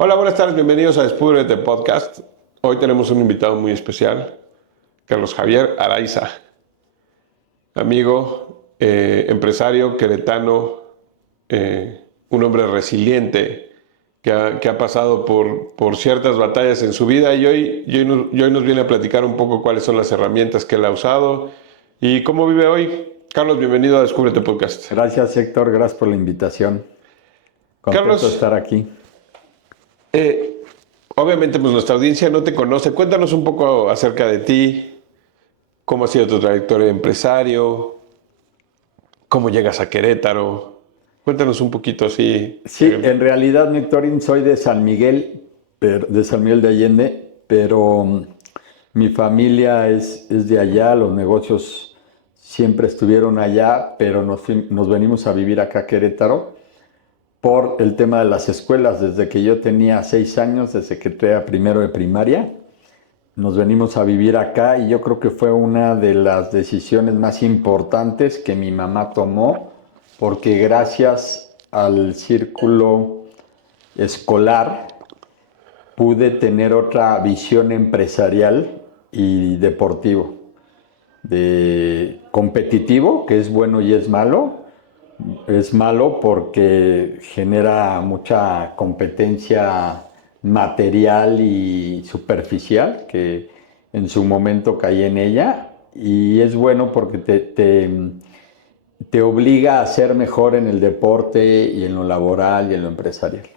Hola, buenas tardes, bienvenidos a Despúdrete Podcast. Hoy tenemos un invitado muy especial, Carlos Javier Araiza, amigo, empresario queretano, un hombre resiliente que ha pasado por ciertas batallas en su vida y hoy nos viene a platicar un poco cuáles son las herramientas que él ha usado y cómo vive hoy. Carlos, bienvenido a Descúbrete Podcast. Gracias, Héctor. Gracias por la invitación. Contento de Carlos, estar aquí. eh, obviamente pues nuestra audiencia no te conoce. Cuéntanos un poco acerca de ti, cómo ha sido tu trayectoria de empresario, cómo llegas a Querétaro. Cuéntanos un poquito así. Sí, en realidad, Héctor, soy de San Miguel, de San Miguel de Allende, pero mi familia es de allá, los negocios siempre estuvieron allá, pero nos venimos a vivir acá a Querétaro por el tema de las escuelas. Desde que yo tenía 6 años, desde que entré a primero de primaria, nos venimos a vivir acá y yo creo que fue una de las decisiones más importantes que mi mamá tomó, porque gracias al círculo escolar pude tener otra visión empresarial y deportivo, de competitivo, que es bueno y es malo. Es malo porque genera mucha competencia material y superficial, que en su momento caí en ella, y es bueno porque te obliga a ser mejor en el deporte y en lo laboral y en lo empresarial.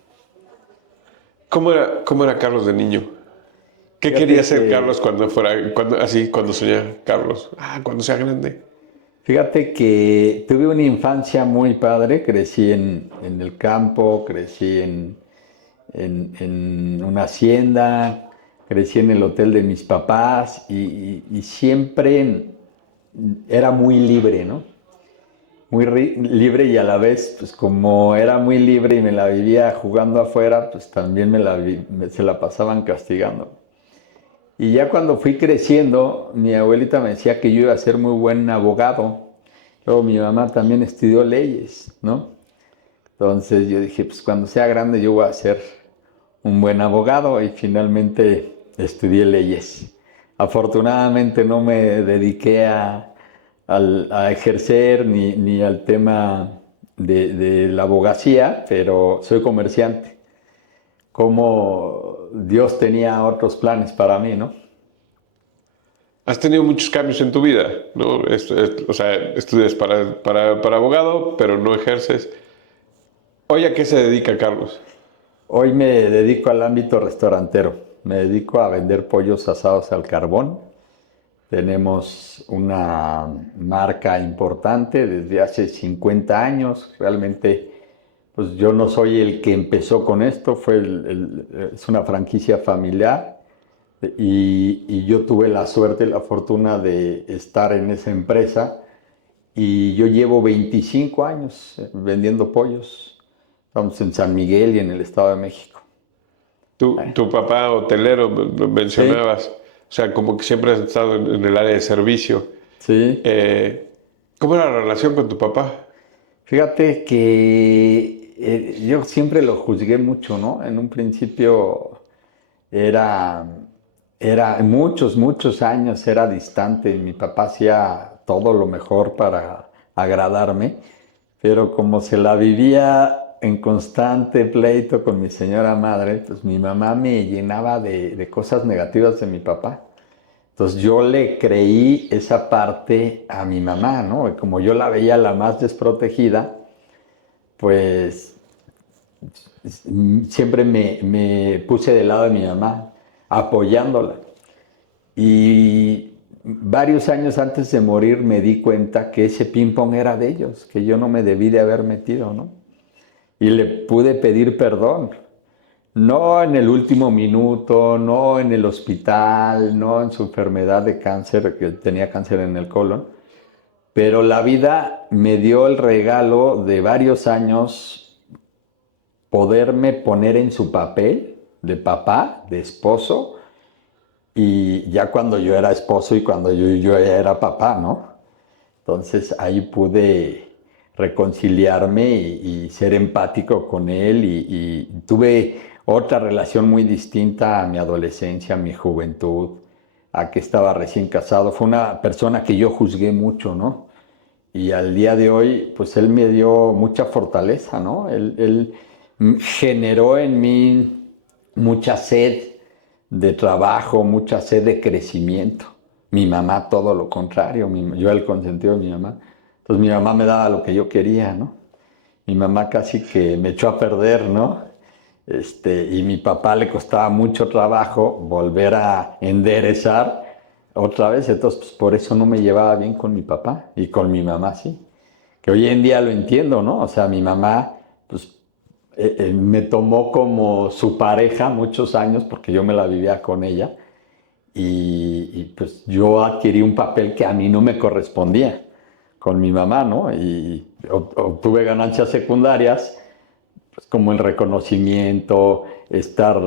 ¿Cómo era Carlos de niño? ¿Qué quería Fíjate ser Carlos que, cuando soñaba Carlos? Cuando sea grande. fíjate que tuve una infancia muy padre, crecí en el campo, crecí en una hacienda, crecí en el hotel de mis papás y siempre era muy libre, ¿no? Muy libre, y a la vez, pues como era muy libre y me la vivía jugando afuera, pues también se la pasaban castigando. Y ya cuando fui creciendo, mi abuelita me decía que yo iba a ser muy buen abogado. Luego mi mamá también estudió leyes, ¿no? Entonces yo dije, pues cuando sea grande yo voy a ser un buen abogado, y finalmente estudié leyes. Afortunadamente no me dediqué a ejercer ni al tema de la abogacía, pero soy comerciante. Como Dios tenía otros planes para mí, ¿no? Has tenido muchos cambios en tu vida, ¿no? O sea, estudias para abogado, pero no ejerces. ¿Hoy a qué se dedica Carlos? Hoy me dedico al ámbito restaurantero. Me dedico a vender pollos asados al carbón. Tenemos una marca importante desde hace 50 años. Realmente, pues yo no soy el que empezó con esto, es una franquicia familiar, y yo tuve la suerte y la fortuna de estar en esa empresa, y yo llevo 25 años vendiendo pollos. Estamos en San Miguel y en el Estado de México. Tu papá hotelero, lo Sí, mencionabas, o sea, como que siempre has estado en el área de servicio. sí. Eh, ¿Cómo era la relación con tu papá? Fíjate que yo siempre lo juzgué mucho, ¿no? En un principio era, era muchos años, era distante. Mi papá hacía todo lo mejor para agradarme, pero como se la vivía en constante pleito con mi señora madre, pues mi mamá me llenaba de cosas negativas de mi papá. Entonces yo le creí esa parte a mi mamá, ¿no? Y como yo la veía la más desprotegida, pues siempre me puse del lado de mi mamá, apoyándola. Y varios años antes de morir me di cuenta que ese ping-pong era de ellos, que yo no me debí de haber metido, ¿no? Y le pude pedir perdón. No en el último minuto, no en el hospital, no en su enfermedad de cáncer, que tenía cáncer en el colon, pero la vida me dio el regalo de varios años poderme poner en su papel de papá, de esposo, y ya cuando yo era esposo y cuando yo ya era papá, ¿no? Entonces ahí pude reconciliarme y ser empático con él, y tuve otra relación muy distinta a mi adolescencia, a mi juventud, a que estaba recién casado. Fue una persona que yo juzgué mucho, ¿no? Y al día de hoy, pues él me dio mucha fortaleza, ¿no? Él generó en mí mucha sed de trabajo, mucha sed de crecimiento. Mi mamá todo lo contrario, yo era el consentido de mi mamá. Entonces mi mamá me daba lo que yo quería, ¿no? Mi mamá casi que me echó a perder, ¿no? Y mi papá le costaba mucho trabajo volver a enderezar otra vez, entonces pues, por eso no me llevaba bien con mi papá y con mi mamá, sí. Que hoy en día lo entiendo, ¿no? O sea, mi mamá, pues me tomó como su pareja muchos años porque yo me la vivía con ella pues yo adquirí un papel que a mí no me correspondía con mi mamá, ¿no? Y obtuve ganancias secundarias, pues como el reconocimiento, estar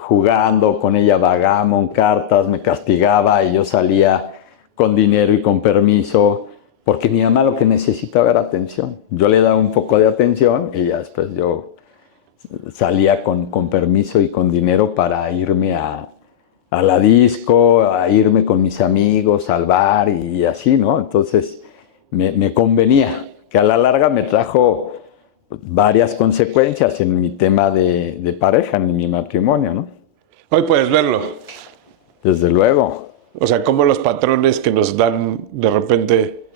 jugando con ella vagamon, cartas, me castigaba y yo salía con dinero y con permiso, porque mi mamá lo que necesitaba era atención. Yo le daba un poco de atención y ya después yo salía con permiso y con dinero para irme a la disco, a irme con mis amigos al bar y así, ¿no? Entonces me convenía, que a la larga me trajo varias consecuencias en mi tema de pareja, en mi matrimonio, ¿no? Hoy puedes verlo. Desde luego. O sea, cómo los patrones que nos dan de repente,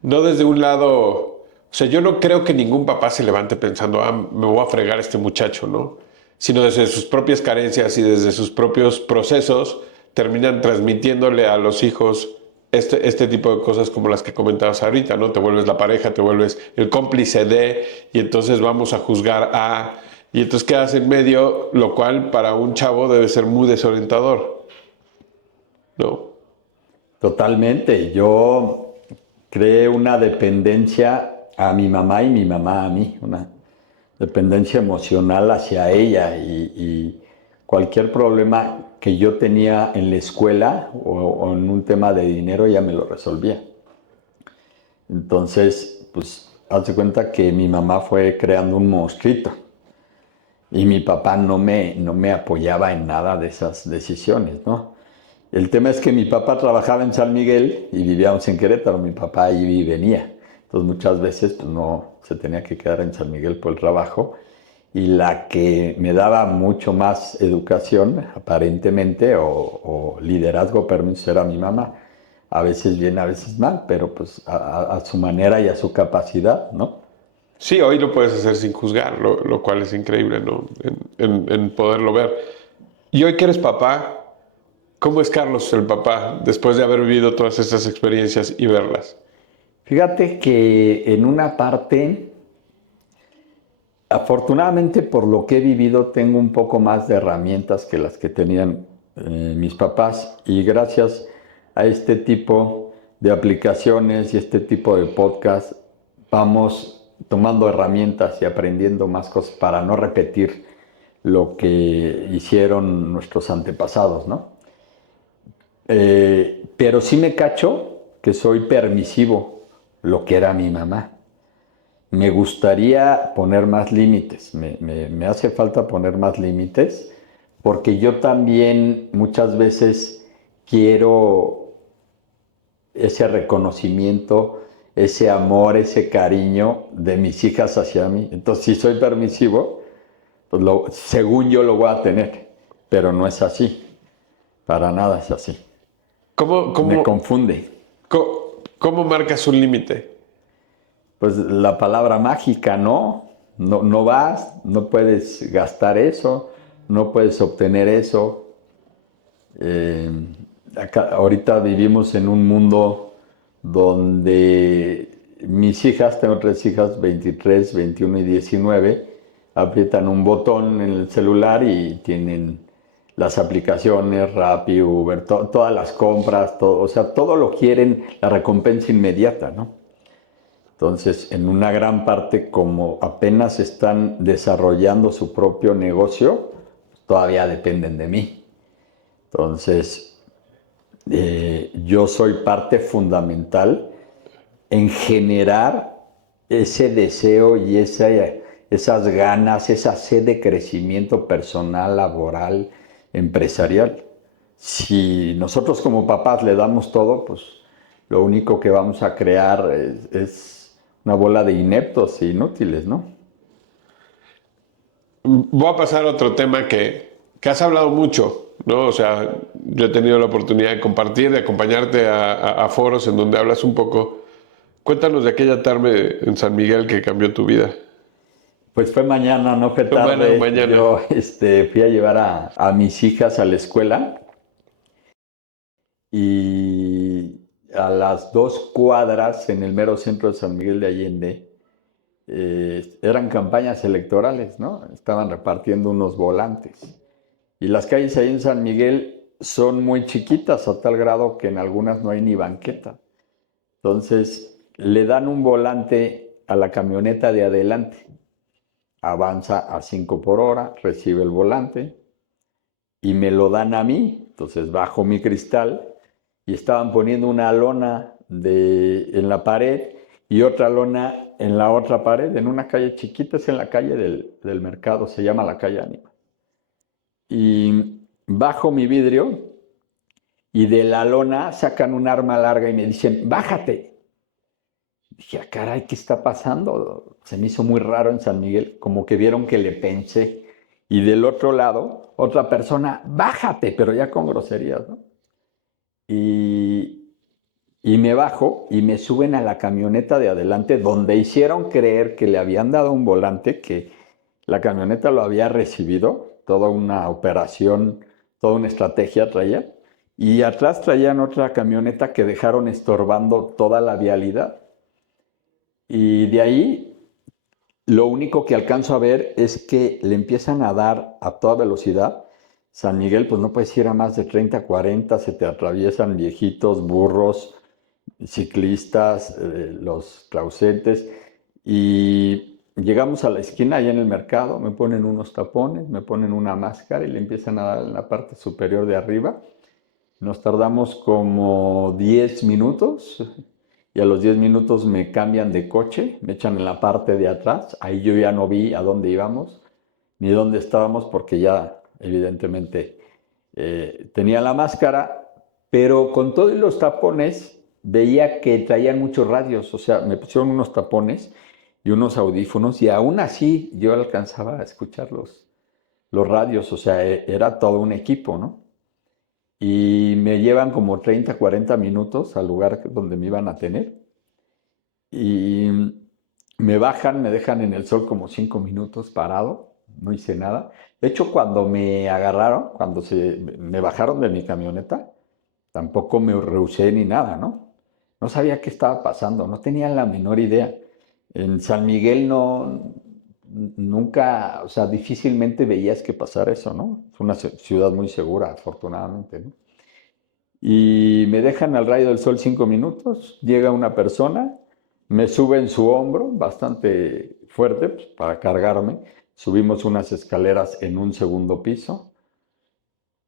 no desde un lado, o sea, yo no creo que ningún papá se levante pensando, me voy a fregar a este muchacho, ¿no? Sino desde sus propias carencias y desde sus propios procesos terminan transmitiéndole a los hijos este tipo de cosas como las que comentabas ahorita, ¿no? Te vuelves la pareja, te vuelves el cómplice de, y entonces vamos a juzgar a, y entonces quedas en medio, lo cual para un chavo debe ser muy desorientador, ¿no? Totalmente. Yo creé una dependencia a mi mamá y mi mamá a mí, una dependencia emocional hacia ella y cualquier problema que yo tenía en la escuela o en un tema de dinero ella me lo resolvía. Entonces, pues, haz de cuenta que mi mamá fue creando un monstruito y mi papá no me apoyaba en nada de esas decisiones, ¿no? El tema es que mi papá trabajaba en San Miguel y vivíamos en Querétaro, mi papá iba y venía. Entonces muchas veces pues, no se tenía que quedar en San Miguel por el trabajo. Y la que me daba mucho más educación, aparentemente, o liderazgo permiso, era mi mamá. A veces bien, a veces mal, pero pues a su manera y a su capacidad, ¿no? Sí, hoy lo puedes hacer sin juzgar, lo cual es increíble, ¿no? En poderlo ver. Y hoy que eres papá, ¿cómo es Carlos el papá después de haber vivido todas estas experiencias y verlas? Fíjate que en una parte, afortunadamente por lo que he vivido, tengo un poco más de herramientas que las que tenían mis papás y gracias a este tipo de aplicaciones y este tipo de podcast vamos tomando herramientas y aprendiendo más cosas para no repetir lo que hicieron nuestros antepasados, ¿no? Pero sí me cacho que soy permisivo, lo que era mi mamá. Me gustaría poner más límites, me hace falta poner más límites, porque yo también muchas veces quiero ese reconocimiento, ese amor, ese cariño de mis hijas hacia mí. Entonces, si soy permisivo, pues según yo lo voy a tener, pero no es así, para nada es así. ¿Cómo, Me cómo, confunde. cómo marcas un límite? Pues la palabra mágica, ¿no? No, no vas, no puedes gastar eso, no puedes obtener eso. Eh, ahorita vivimos en un mundo donde mis hijas, tengo 3 hijas, 23, 21 y 19, aprietan un botón en el celular y tienen las aplicaciones, Rappi, Uber, todas las compras, todo, o sea, todo lo quieren, la recompensa inmediata, ¿no? Entonces, en una gran parte, como apenas están desarrollando su propio negocio, todavía dependen de mí. Entonces, yo soy parte fundamental en generar ese deseo y esas ganas, esa sed de crecimiento personal, laboral, empresarial. Si nosotros como papás le damos todo, pues lo único que vamos a crear es una bola de ineptos e inútiles, ¿no? Voy a pasar a otro tema que has hablado mucho, ¿no? O sea, yo he tenido la oportunidad de compartir, de acompañarte a foros en donde hablas un poco. Cuéntanos de aquella tarde en San Miguel que cambió tu vida. Pues fue mañana, no fue Mañana, tarde. mañana. Yo fui a llevar a mis hijas a la escuela y a las 2 cuadras en el mero centro de San Miguel de Allende eran campañas electorales, ¿no? Estaban repartiendo unos volantes. Y las calles ahí en San Miguel son muy chiquitas a tal grado que en algunas no hay ni banqueta. Entonces le dan un volante a la camioneta de adelante. Avanza a 5 por hora, recibe el volante y me lo dan a mí. Entonces bajo mi cristal y estaban poniendo una lona en la pared y otra lona en la otra pared, en una calle chiquita, es en la calle del mercado, se llama la calle Ánima. Y bajo mi vidrio y de la lona sacan un arma larga y me dicen, bájate. Dije, caray, ¿qué está pasando? Se me hizo muy raro en San Miguel, como que vieron que le pensé. Y del otro lado, otra persona, bájate, pero ya con groserías, ¿no? Y, y me bajo y me suben a la camioneta de adelante, donde hicieron creer que le habían dado un volante, que la camioneta lo había recibido, toda una operación, toda una estrategia traía. Y atrás traían otra camioneta que dejaron estorbando toda la vialidad. Y de ahí lo único que alcanzo a ver es que le empiezan a dar a toda velocidad. San Miguel, pues no puedes ir a más de 30, 40, se te atraviesan viejitos, burros, ciclistas, los clausetes. Y llegamos a la esquina, allá en el mercado, me ponen unos tapones, me ponen una máscara y le empiezan a dar en la parte superior de arriba. Nos tardamos como 10 minutos y a los 10 minutos me cambian de coche, me echan en la parte de atrás. Ahí yo ya no vi a dónde íbamos ni dónde estábamos porque ya evidentemente tenía la máscara, pero con todos los tapones veía que traían muchos radios, o sea, me pusieron unos tapones y unos audífonos y aún así yo alcanzaba a escuchar los radios, o sea, era todo un equipo, ¿no? Y me llevan como 30, 40 minutos al lugar donde me iban a tener. Y me bajan, me dejan en el sol como 5 minutos parado, no hice nada. De hecho, cuando me agarraron, cuando me bajaron de mi camioneta, tampoco me rehusé ni nada, ¿no? No sabía qué estaba pasando, no tenía la menor idea. En San Miguel nunca, o sea, difícilmente veías que pasara eso, ¿no? Es una ciudad muy segura, afortunadamente, ¿no? Y me dejan al rayo del sol 5 minutos, llega una persona, me sube en su hombro, bastante fuerte, pues, para cargarme, subimos unas escaleras en un segundo piso,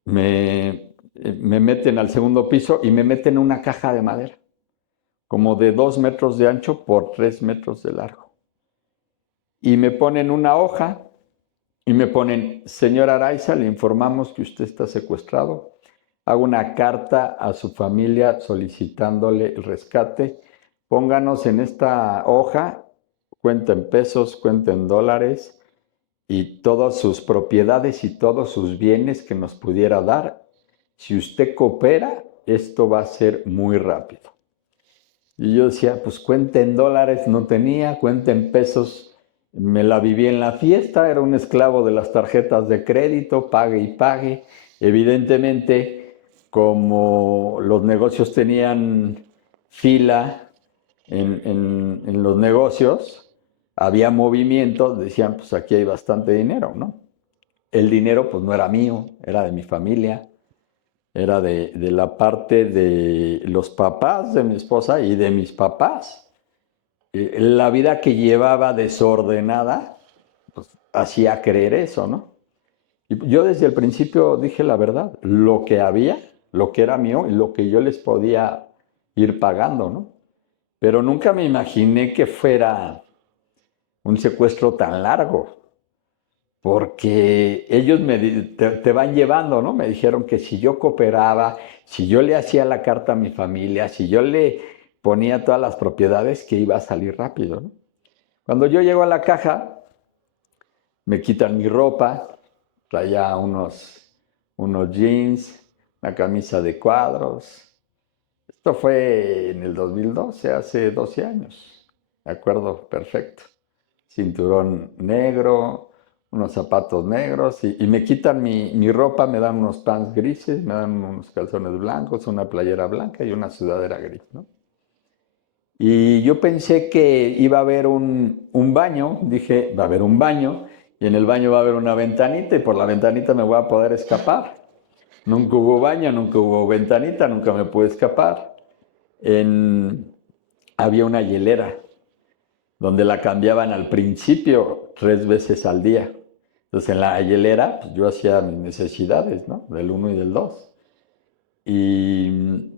me meten al segundo piso y me meten en una caja de madera, como de 2 metros de ancho por 3 metros de largo. Y me ponen una hoja y me ponen, señor Araiza, le informamos que usted está secuestrado. Hago una carta a su familia solicitándole el rescate. Pónganos en esta hoja, cuenta en pesos, cuenta en dólares y todas sus propiedades y todos sus bienes que nos pudiera dar. Si usted coopera, esto va a ser muy rápido. Y yo decía, pues cuenta en dólares no tenía, cuenta en pesos me la viví en la fiesta, era un esclavo de las tarjetas de crédito, pague y pague. Evidentemente, como los negocios tenían fila en los negocios, había movimiento, decían, pues aquí hay bastante dinero, ¿no? El dinero pues no era mío, era de mi familia, era de la parte de los papás de mi esposa y de mis papás. La vida que llevaba desordenada, pues hacía creer eso, ¿no? Y yo desde el principio dije la verdad, lo que había, lo que era mío y lo que yo les podía ir pagando, ¿no? Pero nunca me imaginé que fuera un secuestro tan largo? Porque ellos te van llevando, ¿no? Me dijeron que si yo cooperaba, si yo le hacía la carta a mi familia, si yo le ponía todas las propiedades, que iba a salir rápido, ¿no? Cuando yo llego a la caja, me quitan mi ropa, traía unos jeans, una camisa de cuadros. Esto fue en el 2012, hace 12 años. Me acuerdo perfecto. Cinturón negro, unos zapatos negros y me quitan mi ropa, me dan unos pants grises, me dan unos calzones blancos, una playera blanca y una sudadera gris, ¿no? Y yo pensé que iba a haber un baño, dije, va a haber un baño y en el baño va a haber una ventanita y por la ventanita me voy a poder escapar. Nunca hubo baño, nunca hubo ventanita, nunca me pude escapar. Había una hielera donde la cambiaban al principio 3 veces al día. Entonces en la hielera pues, yo hacía mis necesidades, ¿no? Del 1 y del 2. Y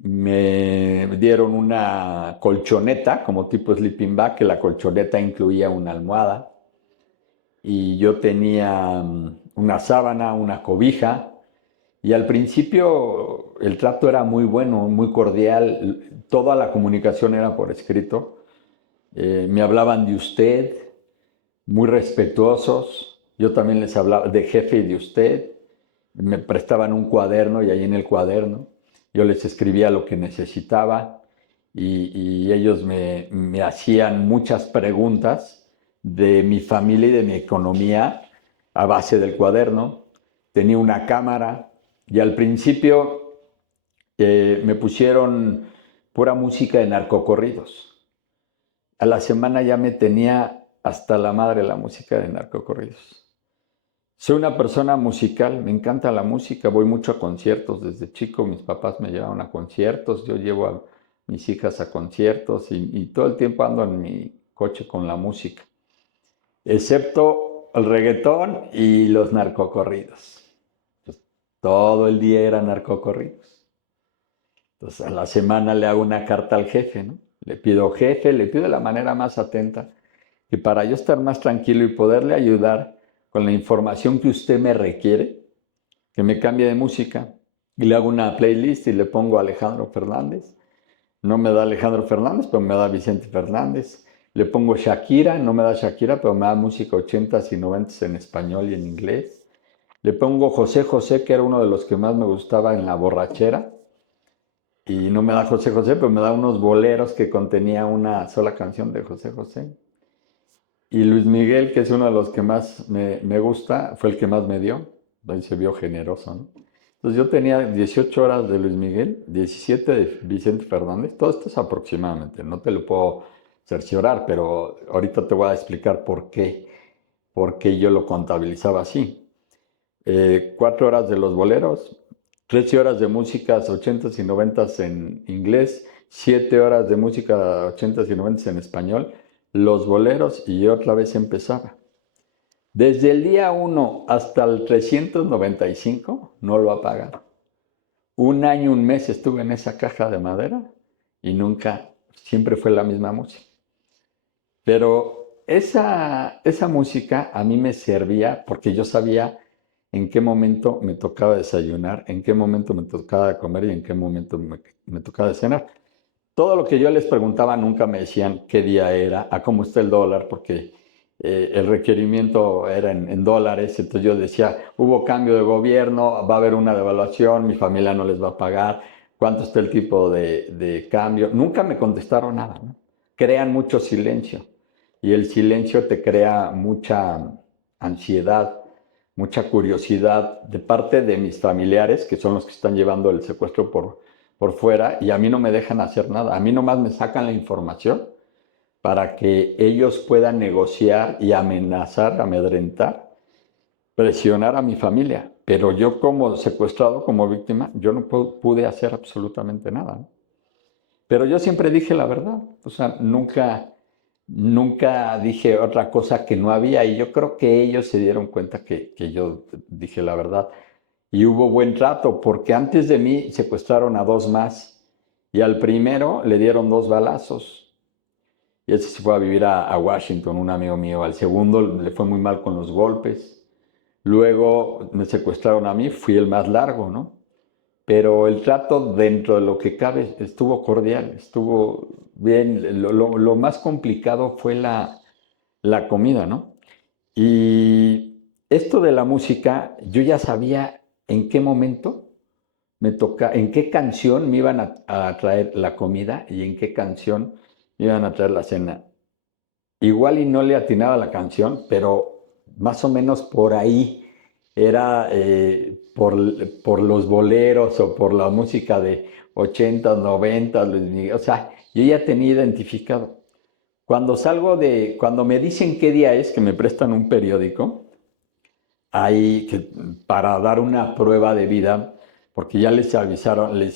me dieron una colchoneta, como tipo sleeping bag, que la colchoneta incluía una almohada. Y yo tenía una sábana, una cobija. Y al principio el trato era muy bueno, muy cordial. Toda la comunicación era por escrito. Me hablaban de usted, muy respetuosos. Yo también les hablaba de jefe y de usted. Me prestaban un cuaderno y ahí en el cuaderno yo les escribía lo que necesitaba y ellos me hacían muchas preguntas de mi familia y de mi economía a base del cuaderno. Tenía una cámara y al principio me pusieron pura música de narcocorridos. A la semana ya me tenía hasta la madre la música de narcocorridos. Soy una persona musical, me encanta la música, voy mucho a conciertos desde chico, mis papás me llevaban a conciertos, yo llevo a mis hijas a conciertos y todo el tiempo ando en mi coche con la música, excepto el reggaetón y los narcocorridos. Pues, todo el día eran narcocorridos. Entonces a la semana le hago una carta al jefe, ¿no? Le pido jefe, le pido de la manera más atenta y para yo estar más tranquilo y poderle ayudar con la información que usted me requiere, que me cambie de música y le hago una playlist y le pongo Alejandro Fernández. No me da Alejandro Fernández, pero me da Vicente Fernández. Le pongo Shakira, no me da Shakira, pero me da música 80s y 90s en español y en inglés. Le pongo José José, que era uno de los que más me gustaba en la borrachera. Y no me da José José, pero me da unos boleros que contenía una sola canción de José José. Y Luis Miguel, que es uno de los que más me gusta, fue el que más me dio. Ahí se vio generoso, ¿no? Entonces yo tenía 18 horas de Luis Miguel, 17 de Vicente Fernández. Todo esto es aproximadamente, no te lo puedo cerciorar, pero ahorita te voy a explicar por qué yo lo contabilizaba así. 4 horas de los boleros, 13 horas de músicas 80s y 90s en inglés, 7 horas de música 80s y 90s en español, los boleros y otra vez empezaba. Desde el día 1 hasta el 395 no lo apagaron. Un año, un mes estuve en esa caja de madera y nunca, siempre fue la misma música. Pero esa música a mí me servía porque yo sabía en qué momento me tocaba desayunar, en qué momento me tocaba comer y en qué momento me tocaba cenar. Todo lo que yo les preguntaba nunca me decían qué día era, a cómo está el dólar, porque el requerimiento era en dólares. Entonces yo decía, hubo cambio de gobierno, va a haber una devaluación, mi familia no les va a pagar, cuánto está el tipo de cambio. Nunca me contestaron nada, ¿no? Crean mucho silencio y el silencio te crea mucha ansiedad, mucha curiosidad de parte de mis familiares, que son los que están llevando el secuestro por fuera, y a mí no me dejan hacer nada. A mí nomás me sacan la información para que ellos puedan negociar y amenazar, amedrentar, presionar a mi familia. Pero yo como secuestrado, como víctima, yo no pude hacer absolutamente nada, ¿no? Pero yo siempre dije la verdad. O sea, nunca dije otra cosa que no había. Y yo creo que ellos se dieron cuenta que yo dije la verdad. Y hubo buen trato, porque antes de mí secuestraron a 2 más. Y al primero le dieron 2 balazos. y ese se fue a vivir a Washington, un amigo mío. Al segundo le fue muy mal con los golpes. Luego me secuestraron a mí, fui el más largo, ¿no? Pero el trato dentro de lo que cabe estuvo cordial, estuvo bien. Lo más complicado fue la comida, ¿no? Y esto de la música, yo ya sabía en qué momento en qué canción me iban a traer la comida y en qué canción me iban a traer la cena. Igual y no le atinaba la canción, pero más o menos por ahí era por los boleros o por la música de 80, 90, Luis Miguel. O sea, yo ya tenía identificado. Cuando me dicen qué día es, que me prestan un periódico, ahí para dar una prueba de vida, porque ya les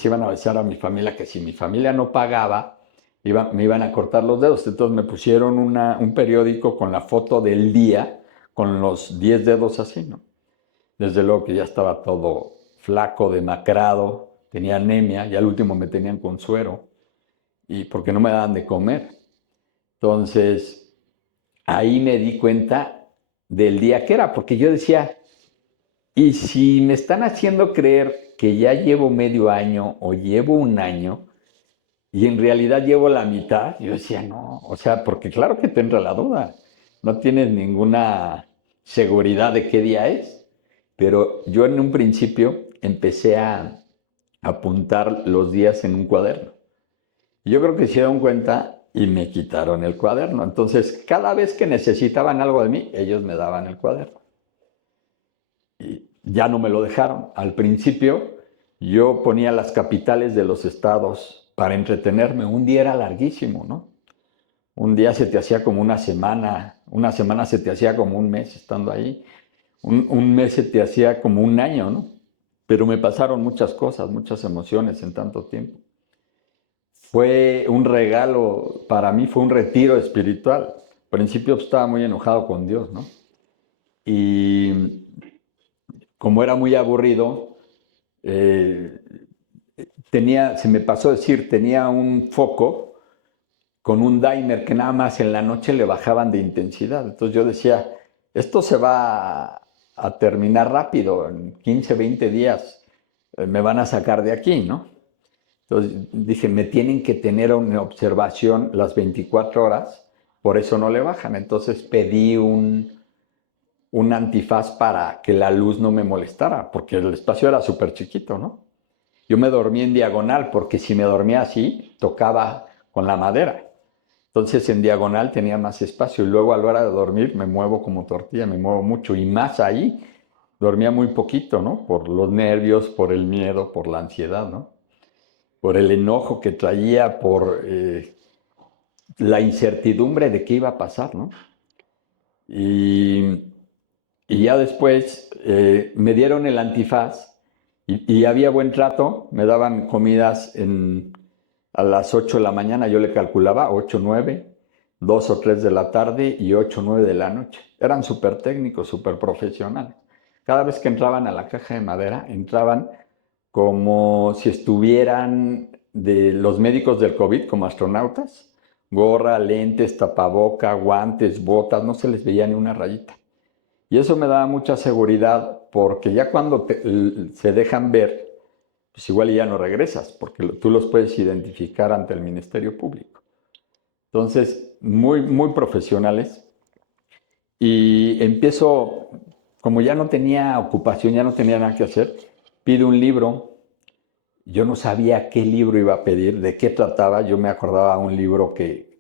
iban a avisar a mi familia que si mi familia no pagaba, me iban a cortar los dedos. Entonces me pusieron un periódico con la foto del día, con los 10 dedos así, ¿no? Desde luego que ya estaba todo flaco, demacrado, tenía anemia, y al último me tenían con suero, y porque no me daban de comer. Entonces, ahí me di cuenta del día que era, porque yo decía, y si me están haciendo creer que ya llevo medio año o llevo un año y en realidad llevo la mitad, yo decía, no, o sea, porque claro que te entra la duda, no tienes ninguna seguridad de qué día es, pero yo en un principio empecé a apuntar los días en un cuaderno. Yo creo que se dieron cuenta y me quitaron el cuaderno. Entonces, cada vez que necesitaban algo de mí, ellos me daban el cuaderno. Y ya no me lo dejaron. Al principio yo ponía las capitales de los estados para entretenerme. Un día era larguísimo, ¿no? Un día se te hacía como una semana se te hacía como un mes estando ahí, un mes se te hacía como un año, ¿no? Pero me pasaron muchas cosas, muchas emociones en tanto tiempo. Fue un regalo, para mí fue un retiro espiritual. Al principio estaba muy enojado con Dios, ¿no? Y como era muy aburrido, eh, se me pasó a decir, tenía un foco con un dimer que nada más en la noche le bajaban de intensidad. Entonces yo decía, esto se va a terminar rápido, en 15, 20 días me van a sacar de aquí, ¿no? Entonces dije, me tienen que tener una observación las 24 horas, por eso no le bajan. Entonces pedí un antifaz para que la luz no me molestara, porque el espacio era súper chiquito, ¿no? Yo me dormí en diagonal, porque si me dormía así, tocaba con la madera. Entonces en diagonal tenía más espacio y luego a la hora de dormir me muevo como tortilla, me muevo mucho y más ahí dormía muy poquito, ¿no? Por los nervios, por el miedo, por la ansiedad, ¿no? Por el enojo que traía, por la incertidumbre de qué iba a pasar, ¿no? Y, y ya después me dieron el antifaz y había buen trato, me daban comidas a las 8 de la mañana, yo le calculaba 8, 9, 2 o 3 de la tarde y 8, 9 de la noche. Eran súper técnicos, súper profesionales. Cada vez que entraban a la caja de madera, entraban como si estuvieran de los médicos del COVID como astronautas, gorra, lentes, tapaboca, guantes, botas, no se les veía ni una rayita. Y eso me daba mucha seguridad porque ya cuando se dejan ver, pues igual ya no regresas, porque tú los puedes identificar ante el Ministerio Público. Entonces, muy, muy profesionales. Y empiezo, como ya no tenía ocupación, ya no tenía nada que hacer, pido un libro. Yo no sabía qué libro iba a pedir, de qué trataba. Yo me acordaba de un libro que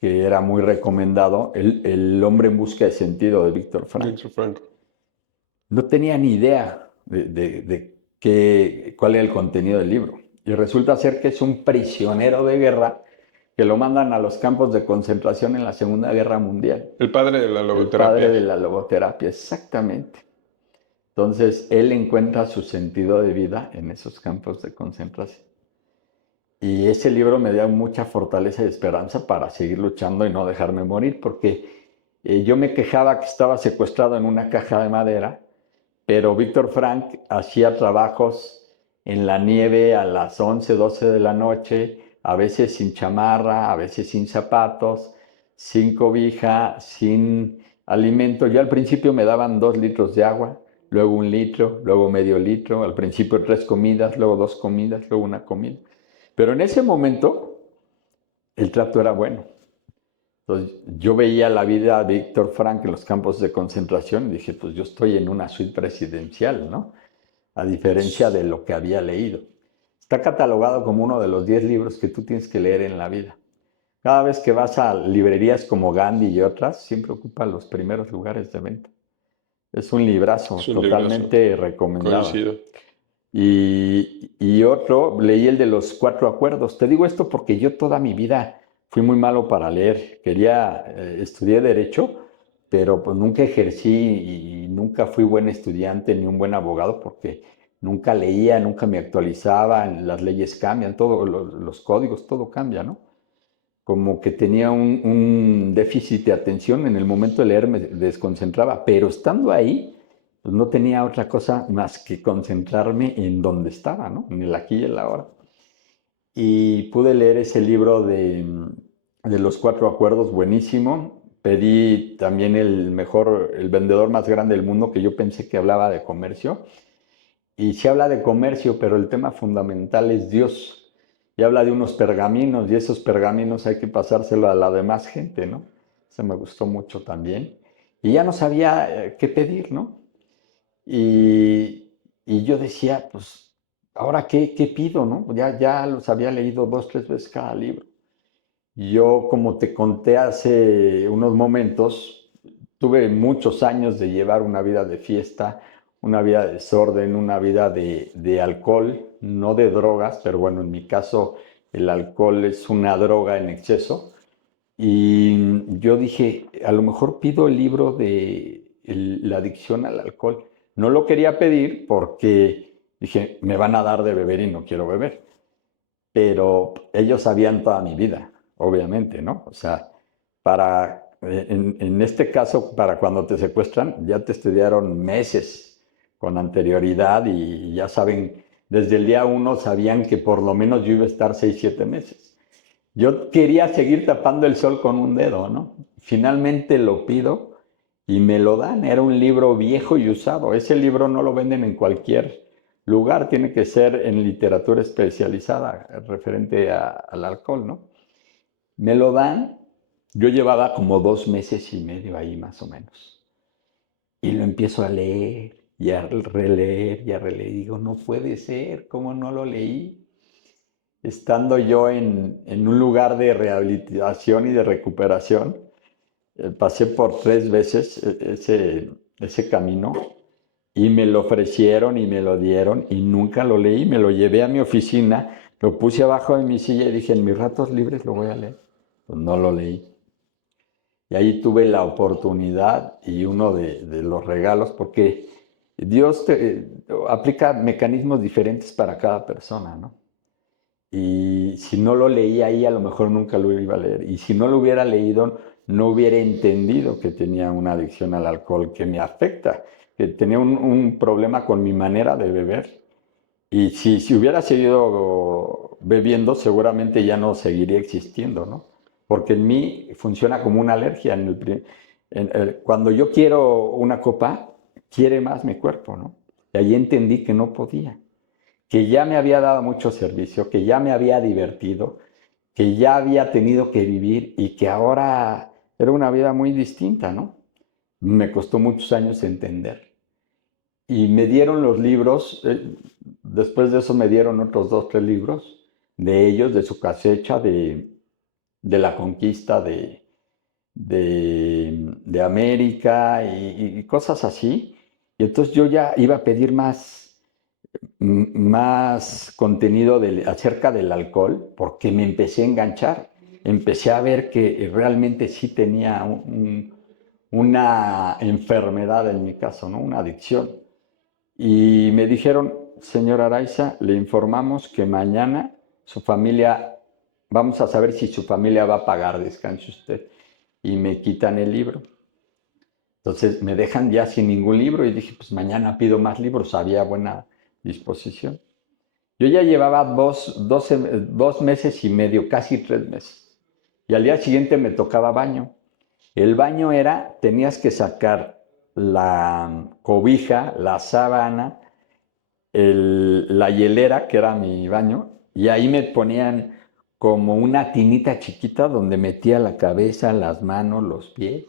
era muy recomendado, El hombre en busca de sentido, de Víctor Frank. Víctor Frank. No tenía ni idea cuál era el contenido del libro. Y resulta ser que es un prisionero de guerra que lo mandan a los campos de concentración en la Segunda Guerra Mundial. El padre de la El logoterapia. padre de la logoterapia, exactamente. Entonces, él encuentra su sentido de vida en esos campos de concentración. Y ese libro me dio mucha fortaleza y esperanza para seguir luchando y no dejarme morir, porque yo me quejaba que estaba secuestrado en una caja de madera, pero Víctor Frank hacía trabajos en la nieve a las 11, 12 de la noche, a veces sin chamarra, a veces sin zapatos, sin cobija, sin alimento. Yo al principio me daban 2 litros de agua, luego 1 litro, luego medio litro, al principio 3 comidas, luego 2 comidas, luego 1 comida. Pero en ese momento el trato era bueno. Entonces, yo veía la vida de Víctor Frank en los campos de concentración y dije, pues yo estoy en una suite presidencial, ¿no? A diferencia de lo que había leído. Está catalogado como uno de los 10 libros que tú tienes que leer en la vida. Cada vez que vas a librerías como Gandhi y otras, siempre ocupa los primeros lugares de venta. Es un librazo, Es un librazo. totalmente recomendado. Coincido. Y otro, leí el de los 4 acuerdos. Te digo esto porque yo toda mi vida fui muy malo para leer. Estudié Derecho, pero pues nunca ejercí y nunca fui buen estudiante ni un buen abogado porque nunca leía, nunca me actualizaba. Las leyes cambian, todo, los códigos, todo cambia, ¿no? Como que tenía un déficit de atención. En el momento de leer me desconcentraba, pero estando ahí, pues no tenía otra cosa más que concentrarme en donde estaba, ¿no? En el aquí y el ahora. Y pude leer ese libro de los 4 acuerdos, buenísimo. Pedí también el vendedor más grande del mundo, que yo pensé que hablaba de comercio. Y sí habla de comercio, pero el tema fundamental es Dios. Y habla de unos pergaminos, y esos pergaminos hay que pasárselo a la demás gente, ¿no? Eso me gustó mucho también. Y ya no sabía qué pedir, ¿no? Y yo decía, pues, ¿ahora qué pido, no? Ya los había leído 2, 3 veces cada libro. Y yo, como te conté hace unos momentos, tuve muchos años de llevar una vida de fiesta, una vida de desorden, una vida de alcohol, no de drogas, pero bueno, en mi caso el alcohol es una droga en exceso. Y yo dije, a lo mejor pido el libro de la adicción al alcohol. No lo quería pedir porque dije, me van a dar de beber y no quiero beber. Pero ellos sabían toda mi vida, obviamente, ¿no? O sea, en este caso, para cuando te secuestran, ya te estudiaron meses con anterioridad y ya saben, desde el día 1 sabían que por lo menos yo iba a estar 6, 7 meses. Yo quería seguir tapando el sol con un dedo, ¿no? Finalmente lo pido y me lo dan. Era un libro viejo y usado. Ese libro no lo venden en cualquier lugar, tiene que ser en literatura especializada referente al alcohol, ¿no? Me lo dan. Yo llevaba como 2 meses y medio ahí más o menos. Y lo empiezo a leer y a releer y a releer. Y digo, no puede ser, ¿cómo no lo leí? Estando yo en un lugar de rehabilitación y de recuperación, pasé por 3 veces ese camino y me lo ofrecieron y me lo dieron y nunca lo leí. Me lo llevé a mi oficina, lo puse abajo de mi silla y dije, en mis ratos libres lo voy a leer. Pues no lo leí. Y ahí tuve la oportunidad y uno de los regalos, porque Dios aplica mecanismos diferentes para cada persona, ¿no? Y si no lo leí ahí, a lo mejor nunca lo iba a leer. Y si no lo hubiera leído, no hubiera entendido que tenía una adicción al alcohol que me afecta, que tenía un problema con mi manera de beber. Y si hubiera seguido bebiendo, seguramente ya no seguiría existiendo, ¿no? Porque en mí funciona como una alergia. Cuando yo quiero una copa, quiere más mi cuerpo, ¿no? Y ahí entendí que no podía, que ya me había dado mucho servicio, que ya me había divertido, que ya había tenido que vivir y que ahora era una vida muy distinta, ¿no? Me costó muchos años entender. Y me dieron los libros, después de eso me dieron otros 2, 3 libros de ellos, de su cosecha, de la conquista de América y cosas así. Y entonces yo ya iba a pedir más contenido acerca del alcohol porque me empecé a enganchar. Empecé a ver que realmente sí tenía una enfermedad en mi caso, ¿no? Una adicción. Y me dijeron, señor Araiza, le informamos que mañana su familia, vamos a saber si su familia va a pagar, descanse usted. Y me quitan el libro. Entonces me dejan ya sin ningún libro y dije, pues mañana pido más libros, había buena disposición. Yo ya llevaba 2 meses y medio, casi 3 meses. Y al día siguiente me tocaba baño. El baño era, tenías que sacar la cobija, la sábana, la hielera, que era mi baño, y ahí me ponían como una tinita chiquita donde metía la cabeza, las manos, los pies,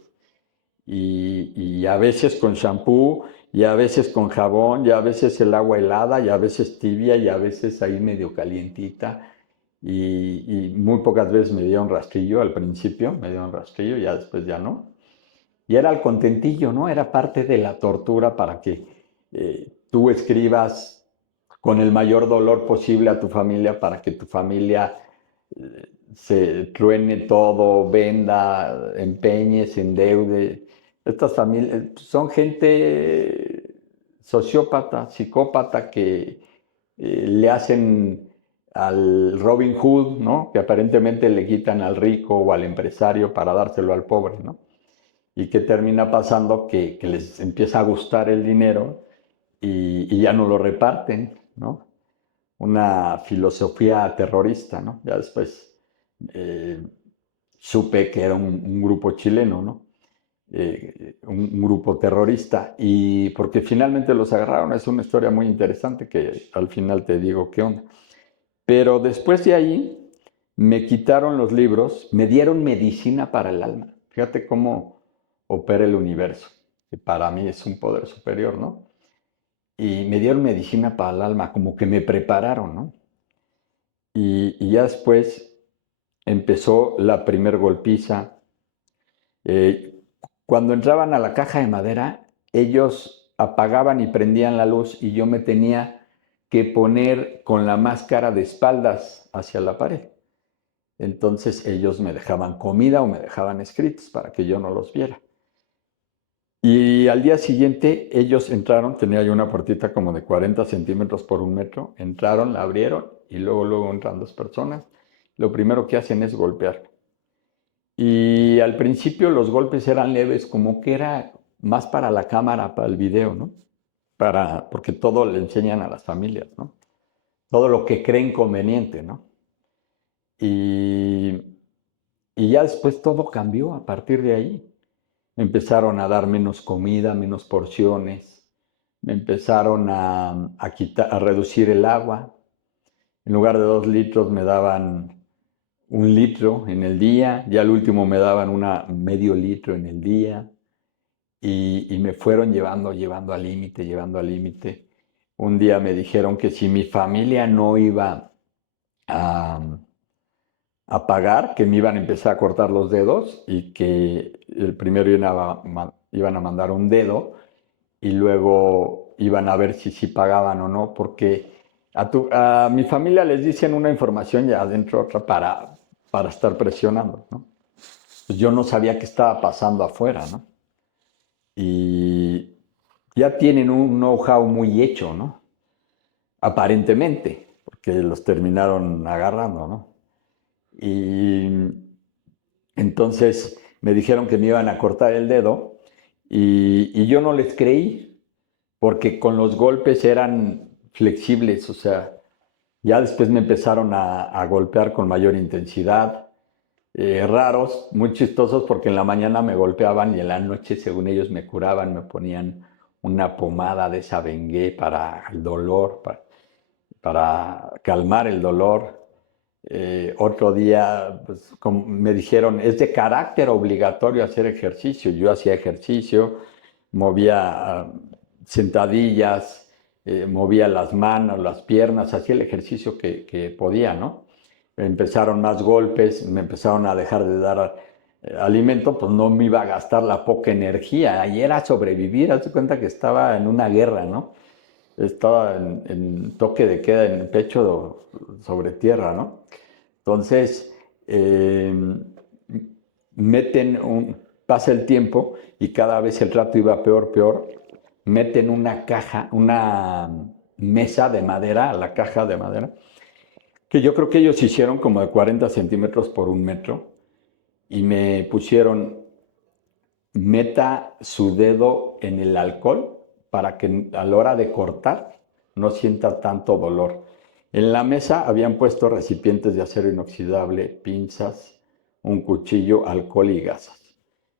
y a veces con shampoo, y a veces con jabón, y a veces el agua helada, y a veces tibia, y a veces ahí medio calientita, y muy pocas veces me dieron rastrillo al principio, me dieron rastrillo, ya después ya no. Y era el contentillo, ¿no? Era parte de la tortura para que tú escribas con el mayor dolor posible a tu familia, para que tu familia se truene todo, venda, empeñe, se endeude. Estas familias son gente sociópata, psicópata, que le hacen al Robin Hood, ¿no? Que aparentemente le quitan al rico o al empresario para dárselo al pobre, ¿no? ¿Y qué termina pasando? Que les empieza a gustar el dinero y ya no lo reparten, ¿no? Una filosofía terrorista, ¿no? Ya después eh, supe que era un grupo chileno, ¿no? Un grupo terrorista, y porque finalmente los agarraron. Es una historia muy interesante que al final te digo qué onda. Pero después de ahí me quitaron los libros, me dieron medicina para el alma. Fíjate cómo opera el universo, que para mí es un poder superior, ¿no? Y me dieron medicina para el alma, como que me prepararon, ¿no? Y ya después empezó la primer golpiza. Eh, Cuando entraban a la caja de madera, ellos apagaban y prendían la luz, y yo me tenía que poner con la máscara de espaldas hacia la pared. Entonces ellos me dejaban comida o me dejaban escritos para que yo no los viera. Y al día siguiente ellos entraron, tenía yo una puertita como de 40 centímetros por 1 metro, entraron, la abrieron, y luego entran 2 personas. Lo primero que hacen es golpear. Y al principio los golpes eran leves, como que era más para la cámara, para el video, ¿no? Porque todo le enseñan a las familias, ¿no? Todo lo que creen conveniente, ¿no? Y, y ya después todo cambió a partir de ahí. Me empezaron a dar menos comida, menos porciones. Me empezaron a reducir el agua. En lugar de 2 litros me daban 1 litro en el día. Ya al último me daban medio litro en el día. Y me fueron llevando al límite, llevando al límite. Un día me dijeron que si mi familia no iba a, a pagar, que me iban a empezar a cortar los dedos, y que el primero iban a mandar un dedo, y luego iban a ver si pagaban o no, porque a mi familia les dicen una información y adentro otra para estar presionando, ¿no? Pues yo no sabía qué estaba pasando afuera, ¿no? Y ya tienen un know-how muy hecho, ¿no? Aparentemente, porque los terminaron agarrando, ¿no? Y entonces me dijeron que me iban a cortar el dedo, y yo no les creí, porque con los golpes eran flexibles, o sea, ya después me empezaron a golpear con mayor intensidad, raros, muy chistosos, porque en la mañana me golpeaban y en la noche, según ellos, me curaban, me ponían una pomada de esa Bengué para el dolor, para calmar el dolor. Otro día pues, me dijeron, es de carácter obligatorio hacer ejercicio. Yo hacía ejercicio, movía sentadillas, movía las manos, las piernas, hacía el ejercicio que podía, ¿no? Empezaron más golpes, me empezaron a dejar de dar alimento, pues no me iba a gastar la poca energía. Ahí era sobrevivir. Haz de cuenta que estaba en una guerra, ¿no? Estaba en toque de queda, en el pecho sobre tierra, ¿no? Entonces, pasa el tiempo y cada vez el trato iba peor, peor. Meten una caja, una mesa de madera, la caja de madera, que yo creo que ellos hicieron como de 40 centímetros por 1 metro, y me pusieron, meta su dedo en el alcohol para que a la hora de cortar no sienta tanto dolor. En la mesa habían puesto recipientes de acero inoxidable, pinzas, un cuchillo, alcohol y gasas.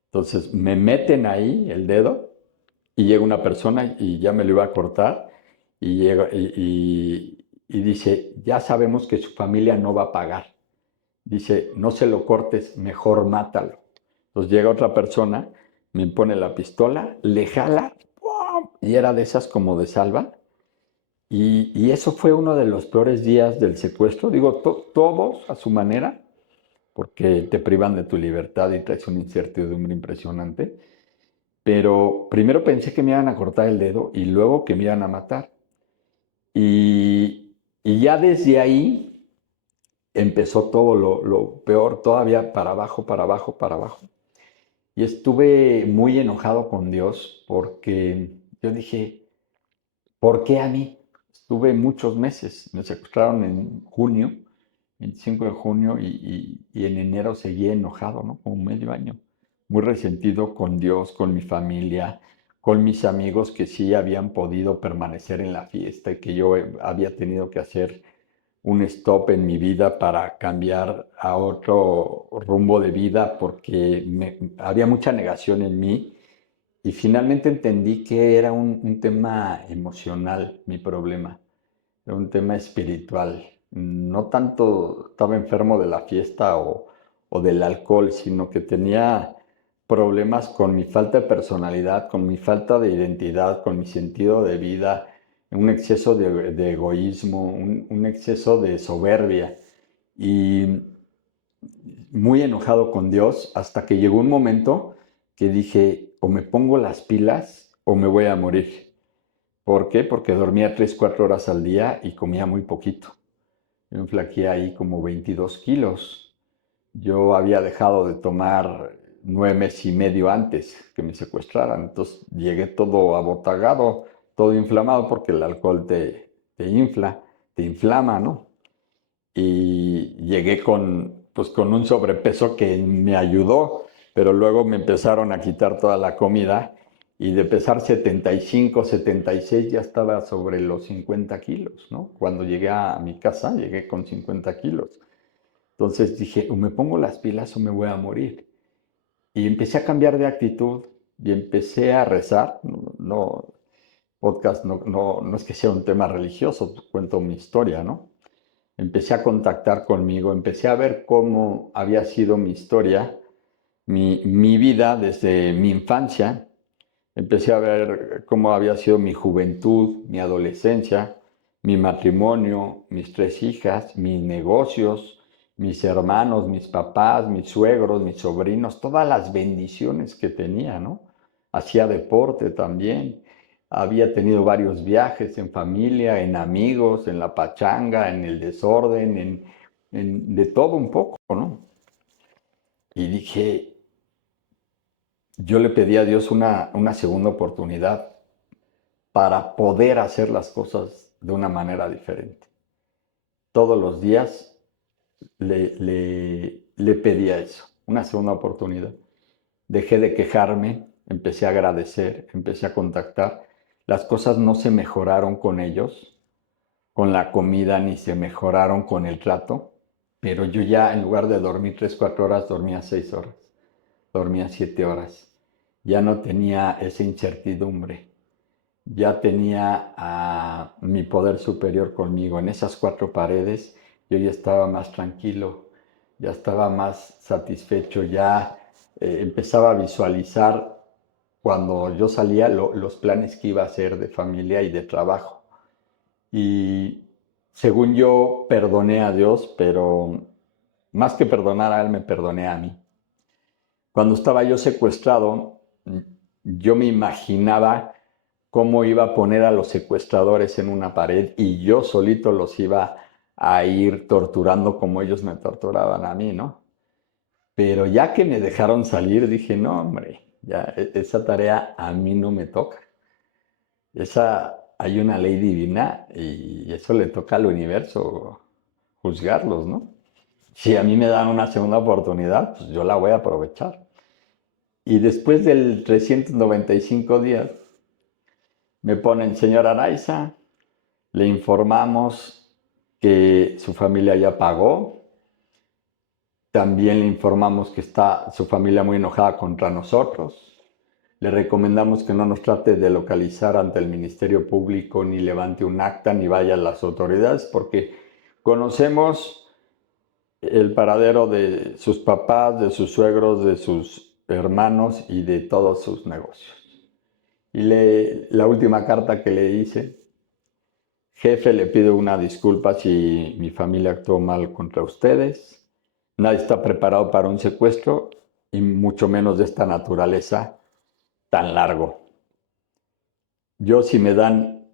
Entonces me meten ahí el dedo y llega una persona y ya me lo iba a cortar y, llega, y dice, ya sabemos que su familia no va a pagar. Dice, no se lo cortes, mejor mátalo. Entonces llega otra persona, me pone la pistola, le jala, ¡pum! Y era de esas como de salva. Y eso fue uno de los peores días del secuestro. Digo, todos a su manera, porque te privan de tu libertad y traes una incertidumbre impresionante. Pero primero pensé que me iban a cortar el dedo y luego que me iban a matar. Y ya desde ahí empezó todo lo peor, todavía para abajo, para abajo, para abajo. Y estuve muy enojado con Dios porque yo dije, ¿por qué a mí? Estuve muchos meses, me secuestraron en junio, 25 de junio, y en enero seguí enojado, ¿no? Como medio año, muy resentido con Dios, con mi familia, con mis amigos que sí habían podido permanecer en la fiesta y que yo había tenido que hacer un stop en mi vida para cambiar a otro rumbo de vida porque había mucha negación en mí y finalmente entendí que era un tema emocional mi problema, era un tema espiritual. No tanto estaba enfermo de la fiesta o del alcohol, sino que tenía problemas con mi falta de personalidad, con mi falta de identidad, con mi sentido de vida, un exceso de egoísmo, un exceso de soberbia. Y muy enojado con Dios hasta que llegó un momento que dije, o me pongo las pilas o me voy a morir. ¿Por qué? Porque dormía 3, 4 horas al día y comía muy poquito. Yo enflaqué ahí como 22 kilos. Yo había dejado de tomar 9 meses y medio antes que me secuestraran. Entonces llegué todo abotagado, todo inflamado porque el alcohol te infla, te inflama, ¿no? Y llegué pues, con un sobrepeso que me ayudó, pero luego me empezaron a quitar toda la comida y de pesar 75, 76 ya estaba sobre los 50 kilos, ¿no? Cuando llegué a mi casa llegué con 50 kilos. Entonces dije, o me pongo las pilas o me voy a morir. Y empecé a cambiar de actitud y empecé a rezar. Podcast no es que sea un tema religioso, cuento mi historia, ¿no? Empecé a contactar conmigo, empecé a ver cómo había sido mi historia, mi vida desde mi infancia, empecé a ver cómo había sido mi juventud, mi adolescencia, mi matrimonio, mis 3 hijas, mis negocios, mis hermanos, mis papás, mis suegros, mis sobrinos, todas las bendiciones que tenía, ¿no? Hacía deporte también. Había tenido varios viajes en familia, en amigos, en la pachanga, en el desorden, de todo un poco, ¿no? Y dije, yo le pedí a Dios una segunda oportunidad para poder hacer las cosas de una manera diferente. Todos los días le pedía eso, una segunda oportunidad. Dejé de quejarme, empecé a agradecer, empecé a contactar. Las cosas no se mejoraron con ellos, con la comida, ni se mejoraron con el trato, pero yo ya en lugar de dormir 3, 4 horas, dormía 6 horas, dormía 7 horas. Ya no tenía esa incertidumbre, ya tenía a mi poder superior conmigo. En esas 4 paredes yo ya estaba más tranquilo, ya estaba más satisfecho, ya empezaba a visualizar cuando yo salía los planes que iba a hacer de familia y de trabajo. Y según yo perdoné a Dios, pero más que perdonar a Él, me perdoné a mí. Cuando estaba yo secuestrado, yo me imaginaba cómo iba a poner a los secuestradores en una pared y yo solito los iba a ir torturando como ellos me torturaban a mí, ¿no? Pero ya que me dejaron salir, dije, no, hombre, ya esa tarea a mí no me toca. Hay una ley divina y eso le toca al universo juzgarlos, ¿no? Si a mí me dan una segunda oportunidad, pues yo la voy a aprovechar. Y después del 395 días, me ponen, señor Araiza, le informamos que su familia ya pagó. También le informamos que está su familia muy enojada contra nosotros. Le recomendamos que no nos trate de localizar ante el Ministerio Público, ni levante un acta, ni vaya a las autoridades, porque conocemos el paradero de sus papás, de sus suegros, de sus hermanos y de todos sus negocios. Y la última carta que le hice: jefe, le pido una disculpa si mi familia actuó mal contra ustedes. Nadie está preparado para un secuestro y mucho menos de esta naturaleza tan largo. Yo, si me dan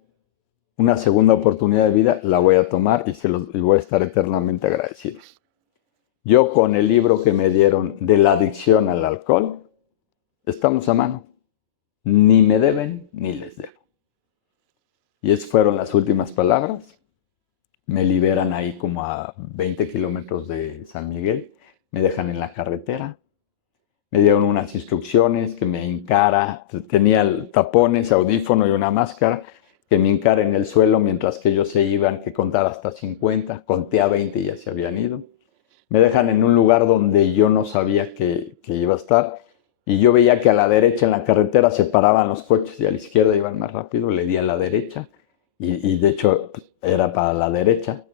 una segunda oportunidad de vida, la voy a tomar y voy a estar eternamente agradecido. Yo, con el libro que me dieron de la adicción al alcohol, estamos a mano. Ni me deben ni les debo. Y esas fueron las últimas palabras. Me liberan ahí como a 20 kilómetros de San Miguel. Me dejan en la carretera. Me dieron unas instrucciones que me hincara. Tenía tapones, audífono y una máscara. Que me hincara en el suelo mientras que ellos se iban, que contara hasta 50. Conté a 20 y ya se habían ido. Me dejan en un lugar donde yo no sabía que iba a estar. Y yo veía que a la derecha en la carretera se paraban los coches y a la izquierda iban más rápido. Le di a la derecha y de hecho era para la derecha.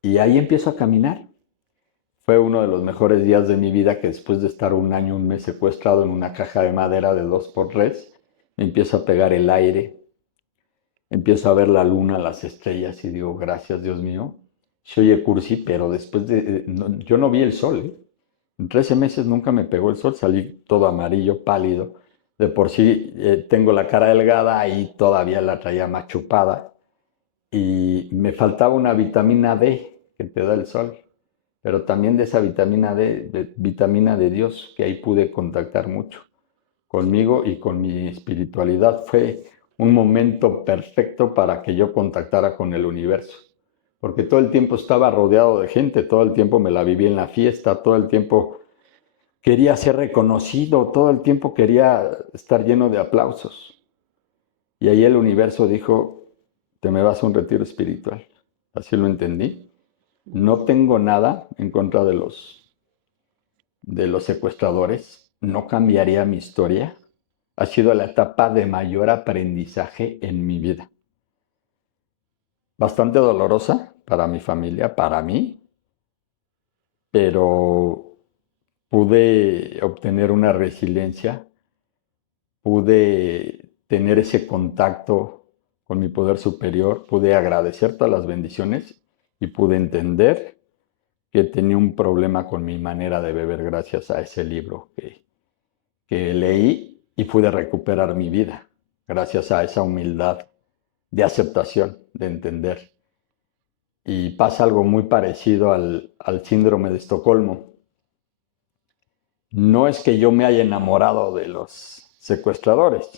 Y ahí empiezo a caminar. Fue uno de los mejores días de mi vida, que después de estar un año, un mes secuestrado en una caja de madera de 2x3, me empiezo a pegar el aire. Empiezo a ver la luna, las estrellas y digo, gracias Dios mío. Se oye cursi, pero después yo no vi el sol, ¿eh? En 13 meses nunca me pegó el sol, salí todo amarillo, pálido. De por sí tengo la cara delgada y todavía la traía más chupada. Y me faltaba una vitamina D que te da el sol. Pero también de esa vitamina D, vitamina de Dios, que ahí pude contactar mucho conmigo y con mi espiritualidad. Fue un momento perfecto para que yo contactara con el universo. Porque todo el tiempo estaba rodeado de gente, todo el tiempo me la viví en la fiesta, todo el tiempo quería ser reconocido, todo el tiempo quería estar lleno de aplausos. Y ahí el universo dijo, te me vas a un retiro espiritual. Así lo entendí. No tengo nada en contra de los secuestradores. No cambiaría mi historia. Ha sido la etapa de mayor aprendizaje en mi vida. Bastante dolorosa para mi familia, para mí, pero pude obtener una resiliencia, pude tener ese contacto con mi poder superior, pude agradecer todas las bendiciones y pude entender que tenía un problema con mi manera de beber gracias a ese libro que leí, y pude recuperar mi vida gracias a esa humildad de aceptación, de entender. Y pasa algo muy parecido al síndrome de Estocolmo. No es que yo me haya enamorado de los secuestradores,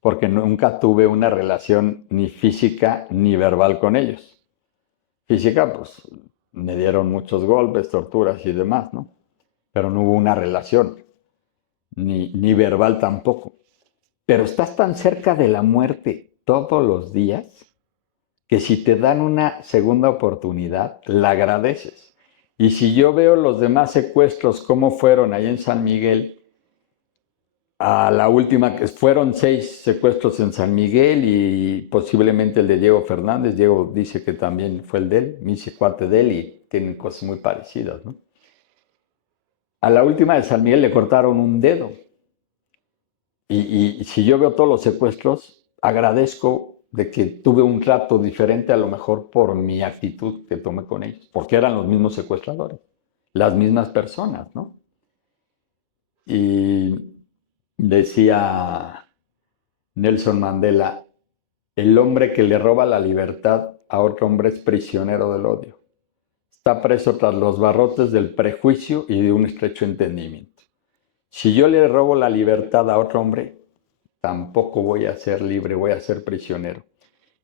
porque nunca tuve una relación ni física ni verbal con ellos. Física, pues me dieron muchos golpes, torturas y demás, ¿no? Pero no hubo una relación, ni verbal tampoco. Pero estás tan cerca de la muerte todos los días que si te dan una segunda oportunidad, la agradeces. Y si yo veo los demás secuestros, cómo fueron ahí en San Miguel, a la última, que fueron 6 secuestros en San Miguel y posiblemente el de Diego Fernández. Diego dice que también fue el de él, me hice cuate de él y tienen cosas muy parecidas, ¿no? A la última de San Miguel le cortaron un dedo. Y si yo veo todos los secuestros, agradezco de que tuve un trato diferente, a lo mejor por mi actitud que tomé con ellos, porque eran los mismos secuestradores, las mismas personas, ¿no? Y decía Nelson Mandela, el hombre que le roba la libertad a otro hombre es prisionero del odio. Está preso tras los barrotes del prejuicio y de un estrecho entendimiento. Si yo le robo la libertad a otro hombre, tampoco voy a ser libre, voy a ser prisionero.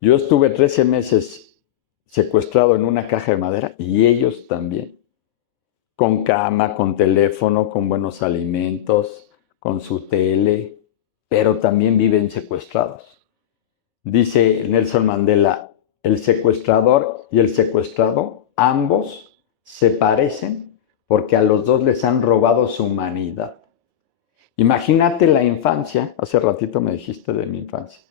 Yo estuve 13 meses secuestrado en una caja de madera y ellos también. Con cama, con teléfono, con buenos alimentos, con su tele, pero también viven secuestrados. Dice Nelson Mandela, el secuestrador y el secuestrado, ambos se parecen porque a los dos les han robado su humanidad. Imagínate la infancia, hace ratito me dijiste de mi infancia,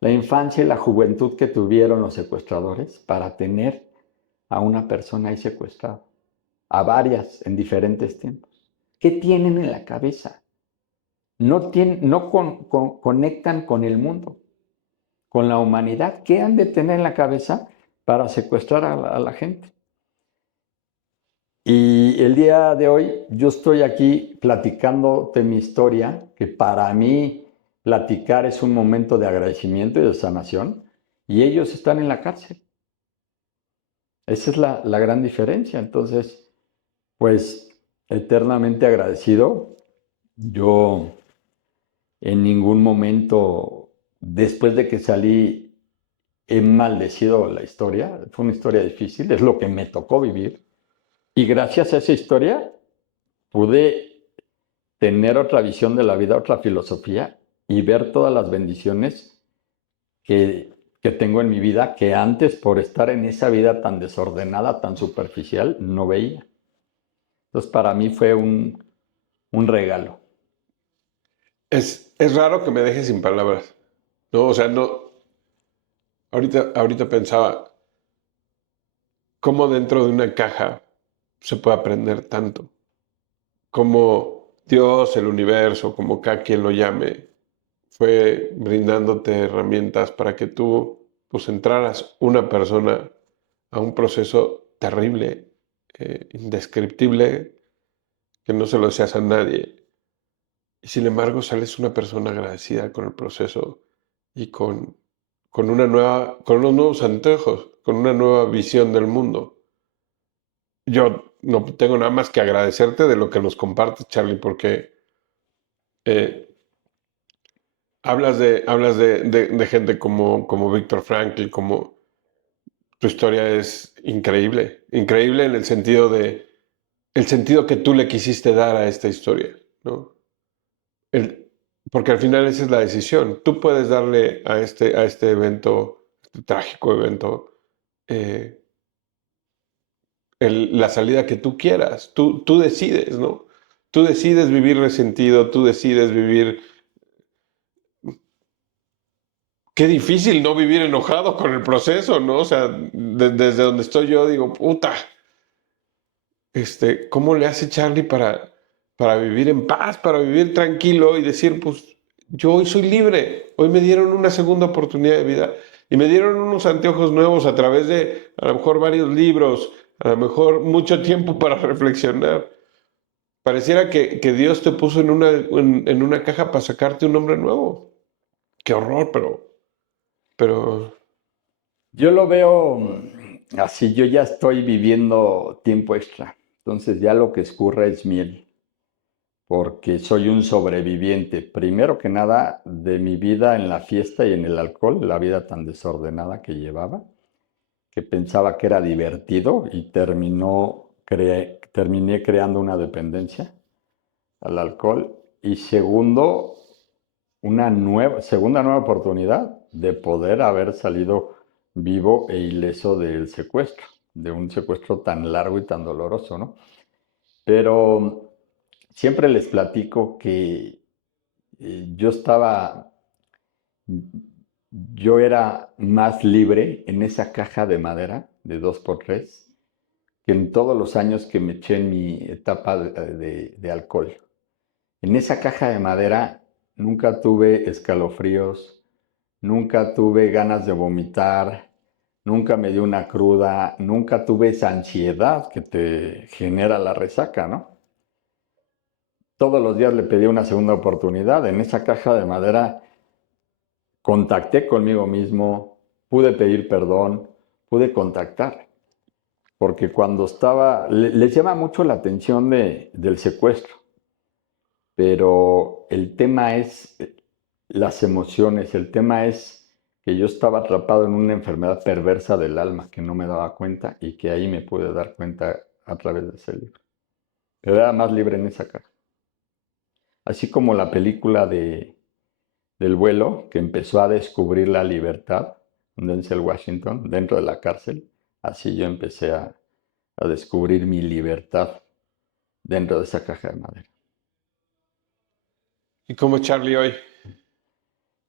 la infancia y la juventud que tuvieron los secuestradores para tener a una persona ahí secuestrada, a varias en diferentes tiempos. ¿Qué tienen en la cabeza? No conectan con el mundo, con la humanidad. ¿Qué han de tener en la cabeza para secuestrar a la gente? Y el día de hoy yo estoy aquí platicándote mi historia, que para mí platicar es un momento de agradecimiento y de sanación, y ellos están en la cárcel. Esa es la gran diferencia. Entonces, pues eternamente agradecido. Yo en ningún momento, después de que salí, he maldecido la historia. Fue una historia difícil, es lo que me tocó vivir. Y gracias a esa historia pude tener otra visión de la vida, otra filosofía y ver todas las bendiciones que tengo en mi vida que antes, por estar en esa vida tan desordenada, tan superficial, no veía. Entonces, para mí fue un regalo. Es raro que me dejes sin palabras, ¿no? O sea, no. Ahorita pensaba, ¿cómo dentro de una caja se puede aprender tanto? Cómo Dios, el universo, como cada quien lo llame, fue brindándote herramientas para que tú, pues, entraras una persona a un proceso terrible, indescriptible, que no se lo deseas a nadie. Y sin embargo, sales una persona agradecida con el proceso y con con unos nuevos anteojos, con una nueva visión del mundo. Yo no tengo nada más que agradecerte de lo que nos compartes, Charlie, porque eh, hablas de gente como Víctor Frankl, como tu historia es increíble, increíble en el sentido que tú le quisiste dar a esta historia, ¿no? El- Porque al final esa es la decisión. Tú puedes darle a este evento, este trágico evento, eh, la salida que tú quieras. Tú decides, ¿no? Tú decides vivir resentido, tú decides vivir. Qué difícil no vivir enojado con el proceso, ¿no? O sea, desde donde estoy yo digo, puta, ¿cómo le hace Charlie para vivir en paz, para vivir tranquilo y decir, pues, yo hoy soy libre, hoy me dieron una segunda oportunidad de vida y me dieron unos anteojos nuevos a través de, a lo mejor, varios libros, a lo mejor mucho tiempo para reflexionar. Pareciera que Dios te puso en una caja para sacarte un nombre nuevo. Qué horror, pero, Yo lo veo así, yo ya estoy viviendo tiempo extra, entonces ya lo que escurre es miel, porque soy un sobreviviente, primero que nada, de mi vida en la fiesta y en el alcohol, la vida tan desordenada que llevaba, que pensaba que era divertido y terminé creando una dependencia al alcohol. Y segundo, segunda nueva oportunidad de poder haber salido vivo e ileso del secuestro, de un secuestro tan largo y tan doloroso, ¿no? Pero siempre les platico que yo estaba, yo era más libre en esa caja de madera de 2x3 que en todos los años que me eché en mi etapa de alcohol. En esa caja de madera nunca tuve escalofríos, nunca tuve ganas de vomitar, nunca me dio una cruda, nunca tuve esa ansiedad que te genera la resaca, ¿no? Todos los días le pedí una segunda oportunidad. En esa caja de madera contacté conmigo mismo, pude pedir perdón, pude contactar. Porque cuando estaba, les llama mucho la atención del secuestro, pero el tema es las emociones, el tema es que yo estaba atrapado en una enfermedad perversa del alma que no me daba cuenta y que ahí me pude dar cuenta a través de ese libro. Pero era más libre en esa caja. Así como la película del vuelo, que empezó a descubrir la libertad en Denzel Washington, dentro de la cárcel. Así yo empecé a descubrir mi libertad dentro de esa caja de madera. ¿Y cómo es Charlie hoy?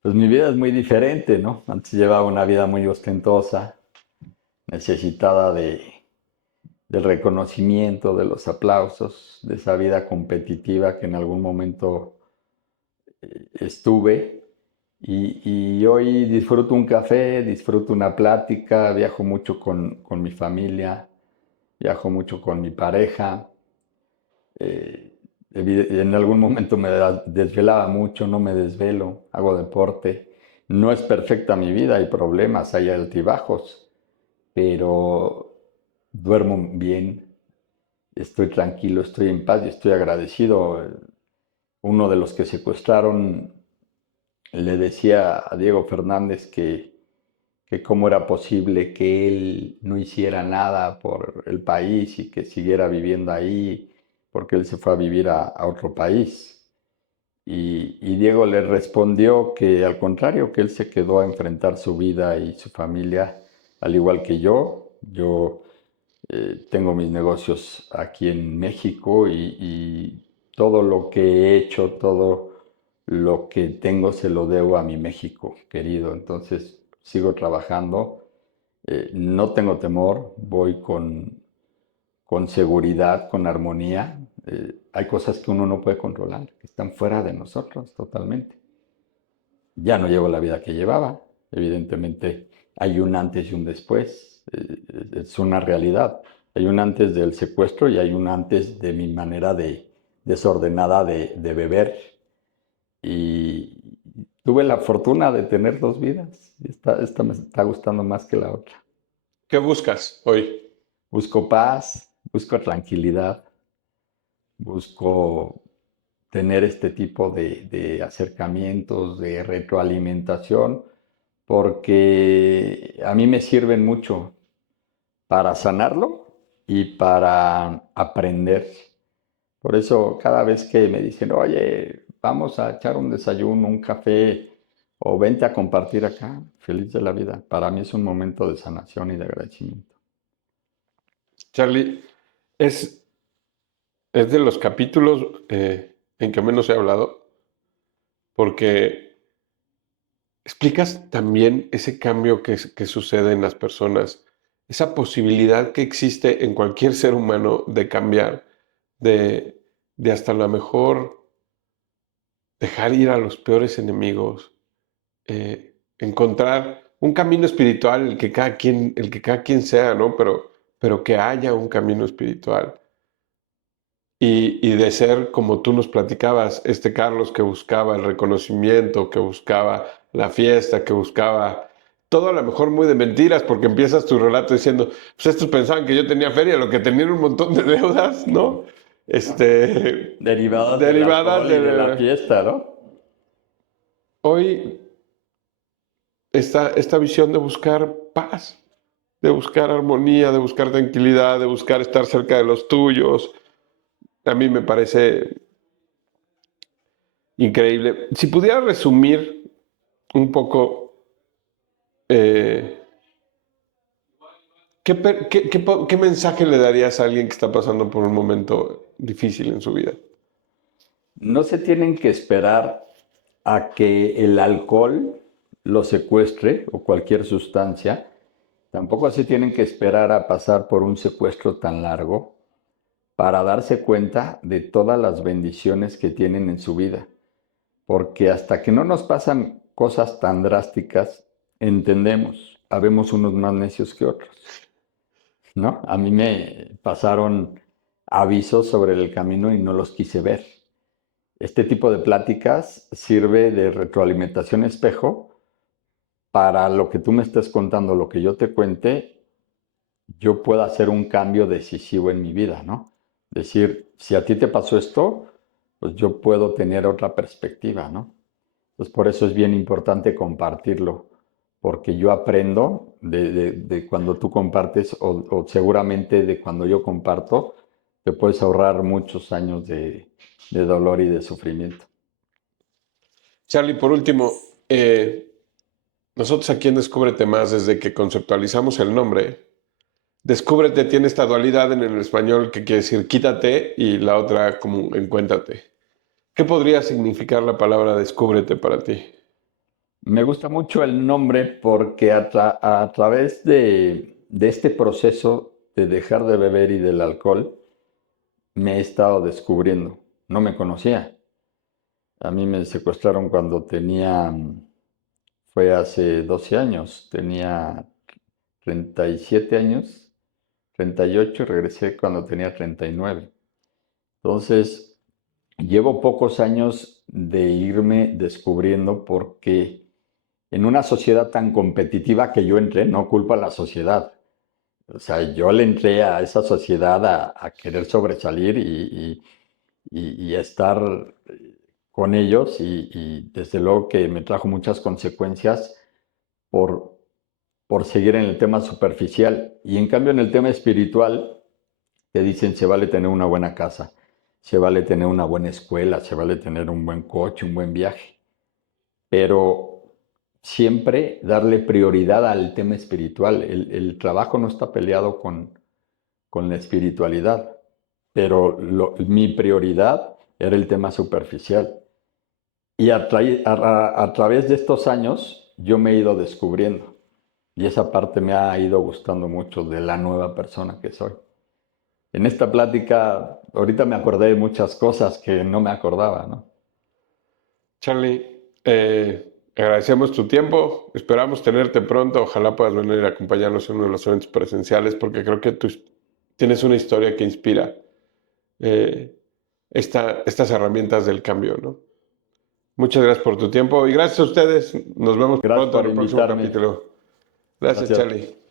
Pues mi vida es muy diferente, ¿no? Antes llevaba una vida muy ostentosa, necesitada del reconocimiento, de los aplausos, de esa vida competitiva que en algún momento estuve. Y hoy disfruto un café, disfruto una plática, viajo mucho con mi familia, viajo mucho con mi pareja. En algún momento me desvelaba mucho, no me desvelo, hago deporte. No es perfecta mi vida, hay problemas, hay altibajos, pero duermo bien, estoy tranquilo, estoy en paz y estoy agradecido. Uno de los que secuestraron le decía a Diego Fernández que cómo era posible que él no hiciera nada por el país y que siguiera viviendo ahí, porque él se fue a vivir a otro país. Y Diego le respondió que al contrario, que él se quedó a enfrentar su vida y su familia, al igual que yo. Yo tengo mis negocios aquí en México y todo lo que he hecho, todo lo que tengo se lo debo a mi México querido. Entonces sigo trabajando, no tengo temor, voy con seguridad, con armonía. Hay cosas que uno no puede controlar, que están fuera de nosotros totalmente. Ya no llevo la vida que llevaba, evidentemente hay un antes y un después, es una realidad. Hay un antes del secuestro y hay un antes de mi manera desordenada de beber. Y tuve la fortuna de tener dos vidas. Y esta me está gustando más que la otra. ¿Qué buscas hoy? Busco paz, busco tranquilidad, busco tener este tipo de acercamientos, de retroalimentación, porque a mí me sirven mucho para sanarlo y para aprender. Por eso cada vez que me dicen, oye, vamos a echar un desayuno, un café, o vente a compartir acá, feliz de la vida. Para mí es un momento de sanación y de agradecimiento. Charlie, es, es de los capítulos en que menos he hablado, porque explicas también ese cambio que sucede en las personas, esa posibilidad que existe en cualquier ser humano de cambiar, de, de hasta a lo mejor dejar ir a los peores enemigos, encontrar un camino espiritual, el que cada quien sea, ¿no? Pero que haya un camino espiritual. Y de ser, como tú nos platicabas, este Carlos que buscaba el reconocimiento, que buscaba la fiesta, que buscaba todo a lo mejor muy de mentiras, porque empiezas tu relato diciendo, pues estos pensaban que yo tenía feria, lo que tenían un montón de deudas, ¿no? Derivadas del Derivadas alcohol y de la de... fiesta, ¿no? Hoy, esta visión de buscar paz, de buscar armonía, de buscar tranquilidad, de buscar estar cerca de los tuyos, a mí me parece increíble. Si pudiera resumir un poco, eh, ¿qué mensaje le darías a alguien que está pasando por un momento difícil en su vida? No se tienen que esperar a que el alcohol lo secuestre o cualquier sustancia. Tampoco se tienen que esperar a pasar por un secuestro tan largo para darse cuenta de todas las bendiciones que tienen en su vida. Porque hasta que no nos pasan cosas tan drásticas, entendemos, habemos unos más necios que otros, ¿no? A mí me pasaron avisos sobre el camino y no los quise ver. Este tipo de pláticas sirve de retroalimentación espejo para lo que tú me estés contando, lo que yo te cuente, yo pueda hacer un cambio decisivo en mi vida, ¿no? Decir, si a ti te pasó esto, pues yo puedo tener otra perspectiva, ¿no? Entonces, por eso es bien importante compartirlo, porque yo aprendo de cuando tú compartes o seguramente de cuando yo comparto, te puedes ahorrar muchos años de dolor y de sufrimiento. Charlie, por último, nosotros aquí en Descúbrete Más, desde que conceptualizamos el nombre, Descúbrete tiene esta dualidad en el español que quiere decir quítate y la otra como encuéntrate. ¿Qué podría significar la palabra descúbrete para ti? Me gusta mucho el nombre porque a través de este proceso de dejar de beber y del alcohol, me he estado descubriendo. No me conocía. A mí me secuestraron cuando fue hace 12 años, tenía 37 años, 38 y regresé cuando tenía 39. Entonces, llevo pocos años de irme descubriendo porque en una sociedad tan competitiva que yo entré, no culpa a la sociedad. O sea, yo le entré a esa sociedad a querer sobresalir y a estar con ellos y desde luego que me trajo muchas consecuencias por, por seguir en el tema superficial. Y en cambio en el tema espiritual te dicen se vale tener una buena casa, se vale tener una buena escuela, se vale tener un buen coche, un buen viaje, pero siempre darle prioridad al tema espiritual. El trabajo no está peleado con la espiritualidad, pero mi prioridad era el tema superficial. Y a través de estos años yo me he ido descubriendo y esa parte me ha ido gustando mucho de la nueva persona que soy. En esta plática, ahorita me acordé de muchas cosas que no me acordaba, ¿no? Charlie, agradecemos tu tiempo, esperamos tenerte pronto, ojalá puedas venir a acompañarnos en uno de los eventos presenciales porque creo que tú tienes una historia que inspira eh, estas herramientas del cambio, ¿no? Muchas gracias por tu tiempo y gracias a ustedes. Nos vemos Gracias pronto en por el próximo invitarme. capítulo. Gracias, Gracias. Charlie.